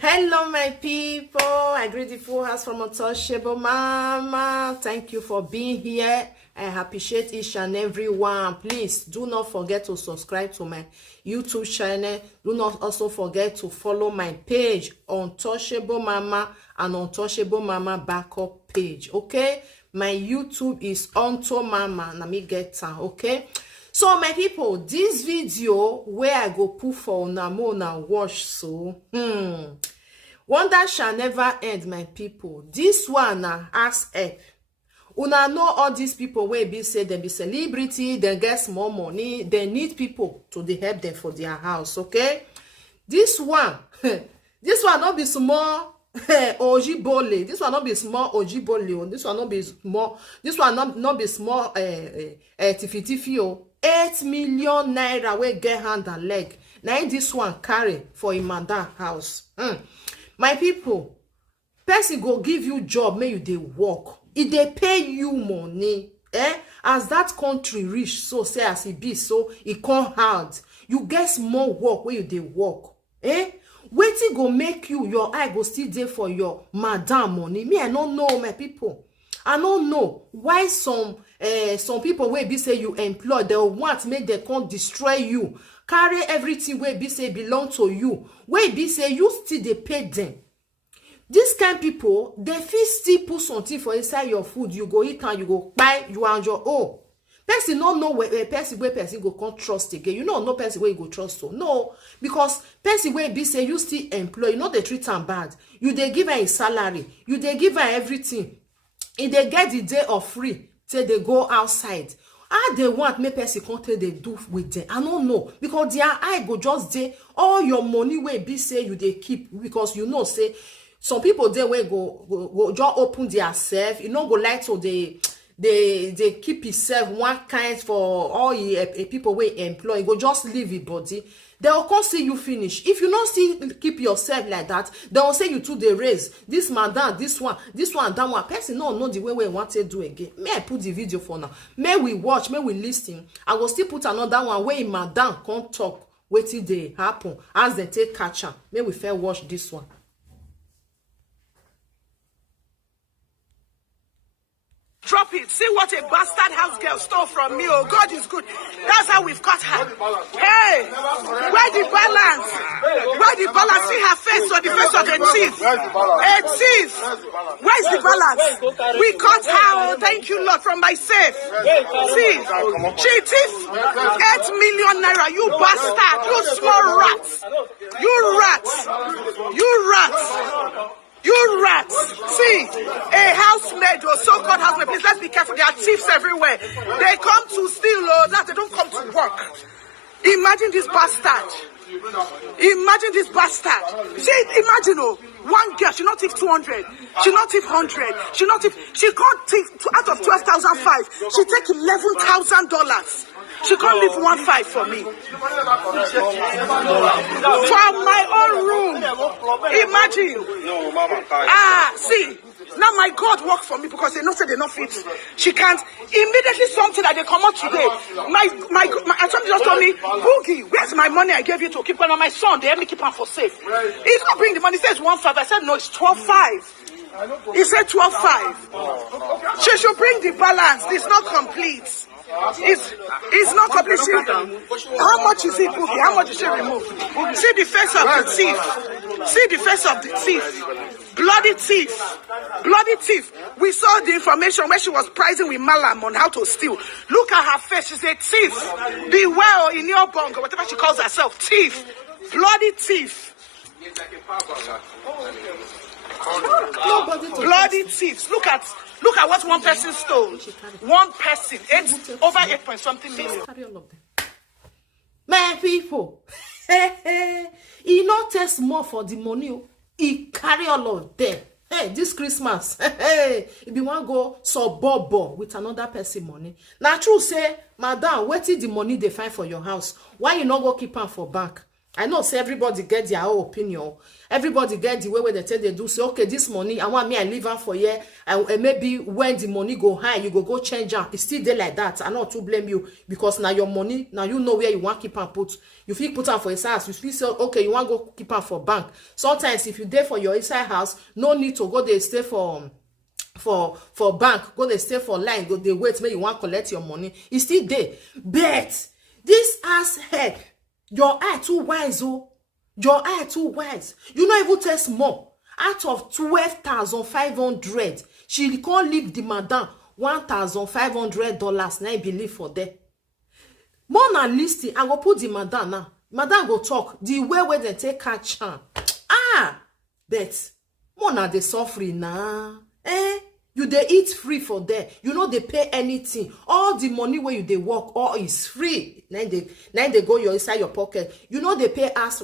Hello, my people. I greet the full house from Untouchable Mama. Thank you for being here. I appreciate each and every one. Please do not forget to subscribe to my YouTube channel. Do not also forget to follow my page, Untouchable Mama and Untouchable Mama backup page. Okay, my YouTube is Unto Mama. Let me get time. Okay. So my people, this video where I go put for una watch so wonder shall never end, my people. This one ask help. Una know all these people where be say they be celebrity, they get small money, they need people to help them for their house. Okay, this one this one not be small ojibole. This one not be small ojibole. This one not be small. This one not be small tiffy 8 million naira wey get hand and leg. Now this one carry for Imanda house. My people, person go give you job, may you dey work. If they pay you money, as that country reach, so say as it be, so it come hard. You get small work where you dey work. Wetin go make you your eye go still there for your madam money? Me, I don't know, my people. I don't know why some people wey be say you employ, they want make they can't destroy you, carry everything wey be say belong to you, wey be say you still dey pay them. This kind people, they fit still put something for inside your food, you go eat and you go buy, you and your own. Person no know where person go can't trust again. You know, no person where you go trust so. No, because person where be say you still employ, you know they treat them bad. You they give her a salary, you they give her everything. If they get the day of free, till they go outside. How they want make person content they do with them? I don't know. Because their eye go just there, all your money where be say you they keep, because you know, say some people they will go just open their self, you know, go like to they keep itself one kind for all people we employ, go just leave it body. They will come see you finish. If you not still keep yourself like that, they will say you to the raise. This man down, this one, that one. Person no know the way we want to do again. May I put the video for now? May we watch, may we listen. I will still put another one where madam can't talk. Wait till they happen. As they take catch up. May we fair watch this one. Drop it. See what a bastard house girl stole from me. Oh, God is good. That's how we've got her. Hey, where the balance? Where the balance? See her face or the face of a thief. A thief. Where's the balance? We caught her. Oh, thank you, Lord, from my safe. See, she thief 8 million naira. You bastard. You small rats. You rats. You rats. You rats! See, a housemaid or so-called housemaid, please let's be careful. There are thieves everywhere. They come to steal, that they don't come to work. Imagine this bastard. Imagine this bastard. See, imagine, one girl, she not thief 200, she not thief 100, she can't thief out of 12,005. She take $11,000. She can't leave 1.5 for me. From my own room. Imagine. See. Now my God work for me because they know say they not fit. She can't. Immediately something that they come out today. My somebody just told me, Boogie, where's my money I gave you to keep on my son? They help me keep on for safe. He's not bring the money. He says 1.5. I said no, it's 12.5. He said 12.5. She should bring the balance. It's not complete. It's not complete. How much is it, Boogie? How much did she remove? See the face of the thief. See the face of the thief. Bloody thief. Bloody thief. We saw the information where she was pricing with Malam on how to steal. Look at her face. She's a thief. Beware in your bunk or whatever she calls herself. Thief. Bloody thief. Bloody thieves. Look at what one person stole. One person. Over 8 point something million. My people, he not test more for the money. He carry all of them. Hey, this Christmas, if you want go suburb with another person money. Now true say, madam, where did the money they find for your house? Why you not go keep am for bank? I know say everybody get their own opinion. Everybody get the way where they tell they do say, okay, this money, I want me, I leave am for here. And maybe when the money go high, you go change am. It's still there like that. I not to blame you because now your money, now you know where you want keep and put. You feel put am for inside house. You feel say, okay, you want go keep am for bank. Sometimes if you there for your inside house, no need to go there stay for bank. Go there stay for line. Go there wait. Maybe you want collect your money. It's still there. But this ass head. Your eye too wise, oh. Your eye too wise. You not even tell small. Out of 12,500, she can't leave the madam $1,500. Now I believe for that. More than listing, I go put the madam now. Madam go talk the way where they take catch her. But more than they suffering now. You they eat free for there. You know they pay anything. All the money where you they work, all is free. Then they go your inside your pocket. You know they pay as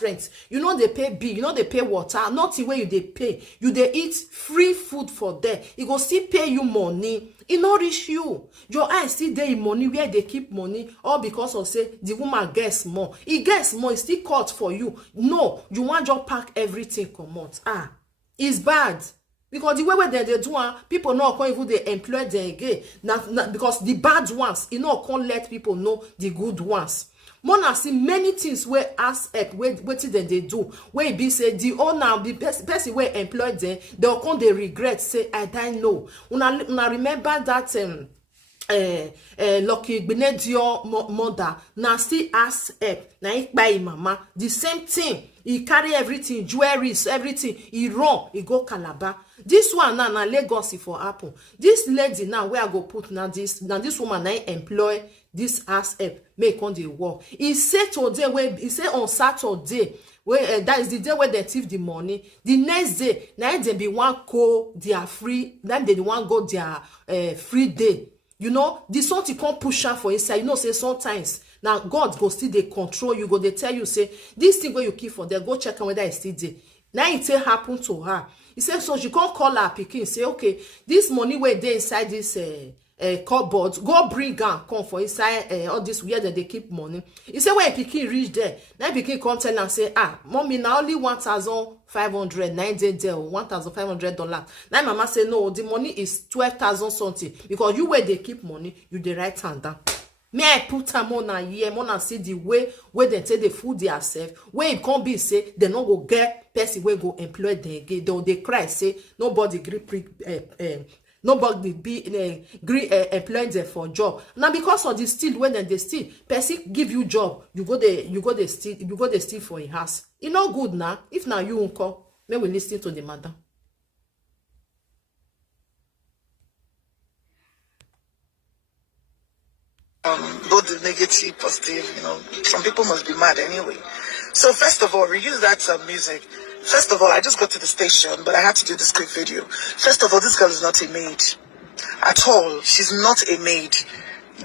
rent. You know they pay bill. You know they pay water. Nothing where you they pay. You they eat free food for there. It go still pay you money. It nourish you. Your eyes still there in money where they keep money. All because of say the woman gets more. It gets more. It's still cut for you. No, you want to pack everything come out. It's bad. Because the way where they do people not can't even they employ them again. Because the bad ones, you know, can't let people know the good ones. Mona see many things where ask what they do. Where it be say the owner, the person where employ them, they'll come they regret say I don't know. Una remember that Lucky Benedio mother now still ask na ik buy mama the same thing. He carry everything, jewelries, everything. He run, he go Calabar. This one now Lagos for Apple. This lady now where I go put now this woman I employ this ass make on the work. He said today where he said on Saturday where that is the day where they thief the money. The next day now they be one go their free. Then they want go their free day. You know, the something can't push her for inside. You know, say sometimes now God go still they control you. Go they tell you say this thing where you keep for there. Go check on whether it's still there. Now it happen to her. He said so she can't call her pikin say okay this money where they inside this cupboard go bring am come for inside all this where they keep money. He said when pikin reach there now pikin come tell am say mommy now only 1,500 9 days there $1,500. Now mama say no the money is 12,000 something because you where they keep money you the right hand down. May I put am on a year, more see the way where they take the food themselves, where it can't be say they no go get person where go employ them again. They cry say nobody nobody be employed them for job. Now because of the steal when they steal, person give you job, you go they steal for a house. It no good now. If now you won't call, may we listen to the madam. Both the negative, positive, you know, some people must be mad anyway. So first of all, we use that music. First of all, I just got to the station, but I had to do this quick video. First of all, this girl is not a maid at all. She's not a maid.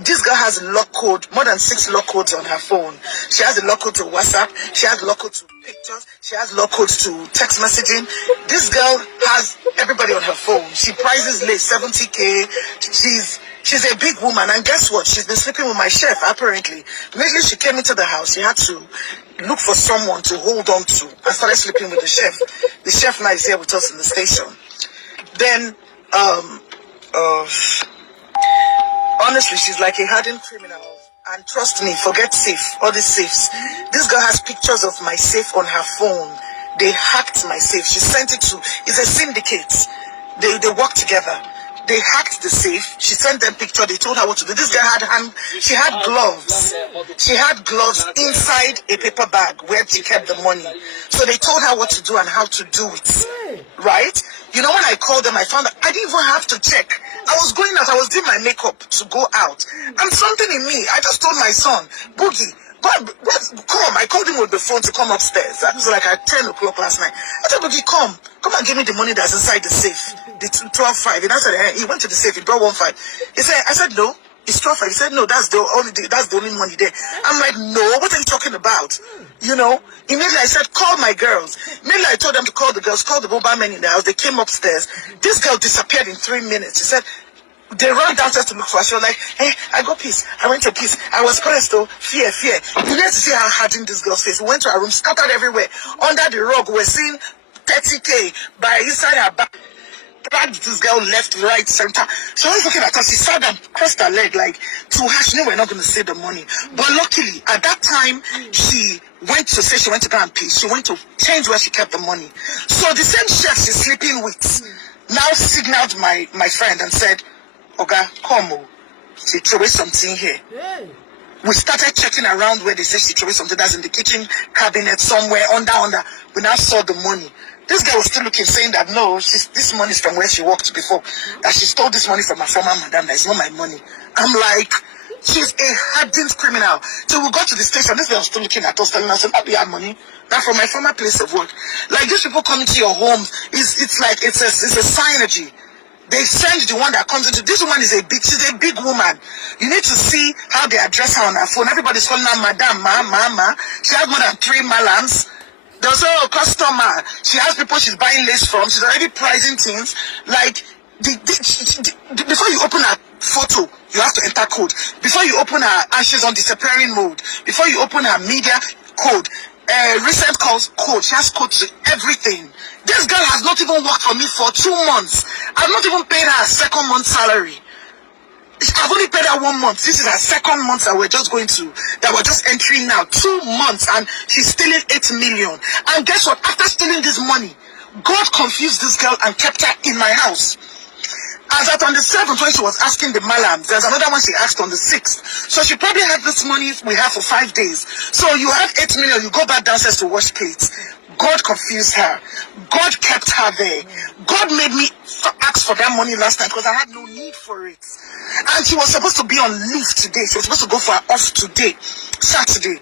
This girl has a lock code, more than 6 lock codes on her phone. She has a lock code to WhatsApp. She has lock code to pictures. She has lock codes to text messaging. This girl has everybody on her phone. She prices late 70K. She's a big woman, and guess what? She's been sleeping with my chef, apparently. Immediately she came into the house, she had to look for someone to hold on to and started sleeping with the chef. The chef now is here with us in the station. Then, honestly, she's like a hardened criminal. And trust me, forget safe, all these safes. This girl has pictures of my safe on her phone. They hacked my safe. She sent it to, it's a syndicate. They work together. They hacked the safe. She sent them picture. They told her what to do. This girl she had gloves. She had gloves inside a paper bag where she kept the money. So they told her what to do and how to do it. Right? You know, when I called them, I found out I didn't even have to check. I was going out. I was doing my makeup to go out. And something in me, I just told my son, Boogie, come. I called him with the phone to come upstairs. That was like at 10 o'clock last night. I told Boogie, come and give me the money that's inside the safe. The 12.5. And I said, he went to the safe, he brought 1.5. I said, no, it's 12.5. He said, no, that's the only money there. I'm like, no, what are you talking about? You know, immediately I said, call my girls. Immediately I told them to call the girls, call the mobile men in the house. They came upstairs. This girl disappeared in 3 minutes. She said, They run downstairs to look for her. She was like, hey, I got peace. I went to peace. I was pressed though. Fear. You need to see how hardened this girl's face. We went to her room, scattered everywhere. Under the rug, we're seeing 30K by inside her back. Dragged this girl left, right, center. She was looking at us. She sat and crossed her leg like to her. She knew we're not going to save the money. But luckily, at that time, she went to say she went to go and pay. She went to change where she kept the money. So the same chef she's sleeping with now signaled my friend and said, Oga, come, she threw away something here. Hey. We started checking around where they said she threw away something that's in the kitchen cabinet somewhere under. We now saw the money. This girl was still looking, saying that no, this money is from where she worked before. That she stole this money from her former madam. That it's not my money. I'm like, she's a hardened criminal. So we got to the station. This girl was still looking at us, telling us, "I'll be our money." Now from my former place of work, like these people coming to your home, it's like it's a synergy. They send the one that comes into this woman she's a big woman. You need to see how they address her on her phone. Everybody's calling her madam, ma. She has more than 3 malams. There's a customer. She has people she's buying lace from. She's already pricing things. Like before you open her photo, you have to enter code. Before you open her, and she's on disappearing mode. Before you open her media, code. Recent calls, code. She has code to everything. This girl has not even worked for me for 2 months. I've not even paid her a 2nd month salary. I've only paid her 1 month. This is her 2nd month that we're just entering now. 2 months, and she's stealing 8 million. And guess what? After stealing this money, God confused this girl and kept her in my house. As at on the 7th, when she was asking the malams, there's another one she asked on the 6th. So she probably had this money we have for 5 days. So you have 8 million, you go back downstairs to wash plates. God confused her. God kept her there. God made me ask for that money last time because I had no need for it. And she was supposed to be on leave today. She was supposed to go for her off today, Saturday.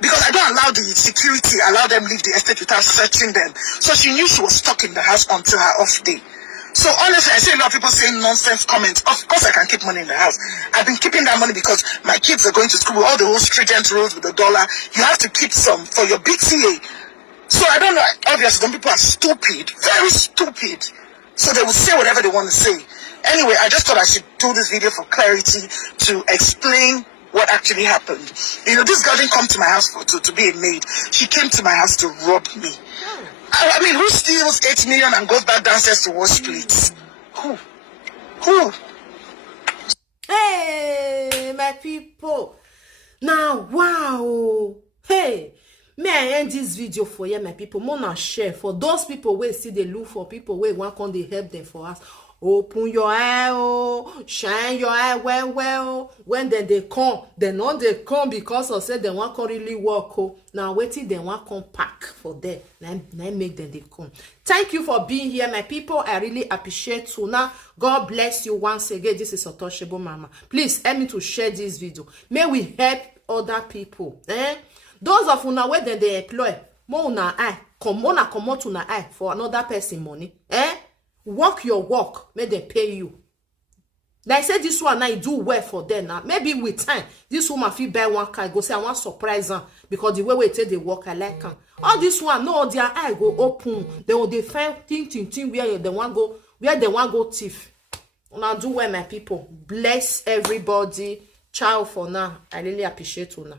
Because I don't allow the security, allow them leave the estate without searching them. So she knew she was stuck in the house until her off day. So honestly, I see a lot of people saying nonsense comments. Of course I can keep money in the house. I've been keeping that money because my kids are going to school with all the whole stringent rules with the dollar. You have to keep some for your BTA. So I don't know, obviously some people are stupid, very stupid. So they will say whatever they want to say. Anyway, I just thought I should do this video for clarity to explain what actually happened. You know, this girl didn't come to my house to be a maid. She came to my house to rob me. I mean, who steals 8 million and goes back downstairs to wash plates? Who? Hey, my people. Now, wow. Hey. May I end this video for you, my people. More than share for those people where see they look for people where one can they help them for us. Open your eye, oh, shine your eye well. When they come, they know they come because of say they want to really work. Oh, now wait till they want come pack for them. Now make them they come. Thank you for being here, my people. I really appreciate you. Now, God bless you once again. This is Untouchable Mama. Please help me to share this video. May we help other people. Those of una where they employ, more una eye, come out una eye for another person money. Work your work, may they pay you. Like I said, this one I do well for them now. Maybe with time, this woman feel buy one car, go say I want surprise her because the way we take the work I like her. All this one, no, their eye go open. They will find thing where they want go thief. Now do well, my people. Bless everybody. Ciao for now. I really appreciate you now.